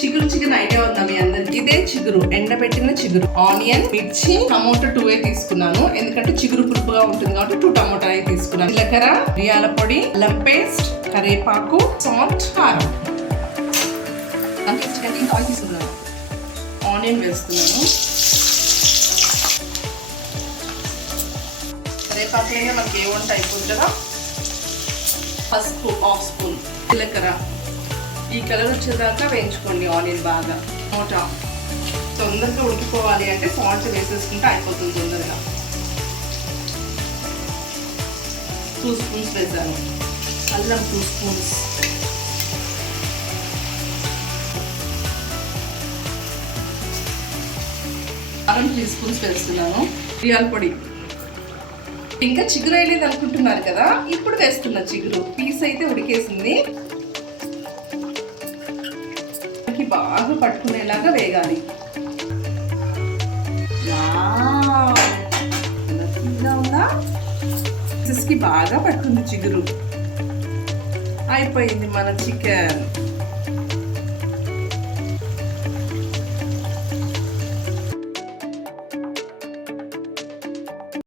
Chicken idea ఉందా మీ అందరికి? ఇదే చిగురు, ఎండబెట్టిన చిగురు. ఆనియన్, మిర్చి, టమోటా 2 తీసుకున్నాను, ఎందుకంటే చిగురు పులుపుగా ఉంటుంది కాబట్టి 2 టమోటా తీసుకున్నాను. జీలకర్ర, మిరియాల పొడి, అల్లం పేస్ట్, కరివేపాకు, సాల్ట్, కారం. ఇంకా ఆయిల్ తీసుకున్నాను. ఆనియన్ వేస్తున్నాను. కరివేపాకులైనా మనకి ఏ వంట అయిపోతుంది కదా. పసుపు 1/2 స్పూన్, జీలకర్ర ఈ కలర్ వచ్చేదాకా వేయించుకోండి. ఆనియన్ బాగా. టమోటా తొందరగా ఉడికిపోవాలి అంటే సాల్ట్ వేసేసుకుంటే అయిపోతుంది తొందరగా. 2 స్పూన్స్ వేసాను. అల్లం 2 స్పూన్స్, కారం 3 స్పూన్స్ వేస్తున్నాను. మిరియాల పొడి. ఇంకా చిగురు వేయలేదు అనుకుంటున్నారు కదా, ఇప్పుడు వేస్తున్నా చిగురు. పీస్ అయితే ఉడికేసింది, బాగా పట్టుకునేలాగా వేగాలి. బాగా పట్టుకుంది చిగురు. అయిపోయింది మన చికెన్.